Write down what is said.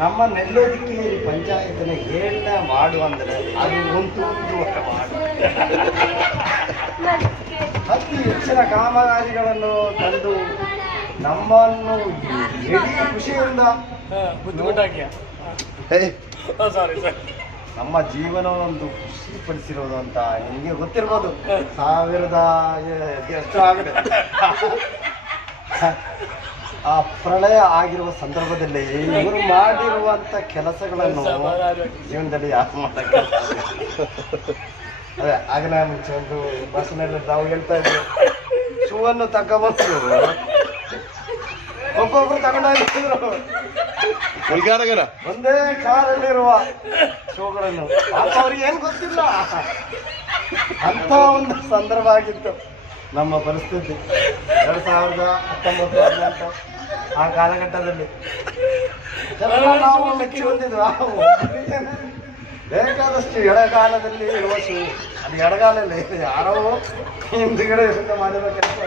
ನಮ್ಮ ನೆಲ್ಲೂದಿಕ್ಕೇರಿ ಪಂಚಾಯತ್ನ 7ನೇ ವಾರ್ಡು ಅಂದರೆ ಅದು ಒಂದು ವಾರ್ಡು. ಅತಿ ಹೆಚ್ಚಿನ ಕಾಮಗಾರಿಗಳನ್ನು ತಂದು ನಮ್ಮನ್ನು ಇಡೀ ಖುಷಿಯಿಂದ ನಮ್ಮ ಜೀವನ ಒಂದು ಖುಷಿಪಡಿಸಿರೋದು ಅಂತ ನಿಮಗೆ ಗೊತ್ತಿರ್ಬೋದು. 1000 ಎಷ್ಟು ಆಗಿದೆ ಆ ಪ್ರಳಯ ಆಗಿರುವ ಸಂದರ್ಭದಲ್ಲಿ ಇವರು ಮಾಡಿರುವಂತ ಕೆಲಸಗಳನ್ನು ಜೀವನದಲ್ಲಿ ಯಾರು ಮಾಡಕ್ಕೆ ಅದೇ ಆಗಲೇ ಮುಂಚೆ ಒಂದು ಬಸ್ನಲ್ಲಿ ನಾವು ಹೇಳ್ತಾ ಇದ್ವಿ, ಶೂವನ್ನು ತಗೊಂಡ್ಬಂದ್ರು ಒಬ್ಬೊಬ್ರು ತಗೊಂಡೋಗಿದ್ರು ಒಂದೇ ಕಾರಲ್ಲಿರುವ ಶೂಗಳನ್ನು. ಅವ್ರಿಗೆ ಏನ್ ಗೊತ್ತಿಲ್ಲ, ಅಂತ ಒಂದು ಸಂದರ್ಭ ಆಗಿತ್ತು ನಮ್ಮ ಪರಿಸ್ಥಿತಿ 2019 ಆ ಕಾಲಘಟ್ಟದಲ್ಲಿ. ನಾವು ಮೆಚ್ಚಿ ಹೊಂದಿದ್ವು ಬೇಕಾದಷ್ಟು ಎಡಗಾಲದಲ್ಲಿ ಇರುವ ಶೂ. ಅದು ಎಡಗಾಲಲ್ಲಿ ಯಾರೋ ಹಿಂದ್ಗಡೆ ಮಾಡಿರೋ ಕೆಲಸ.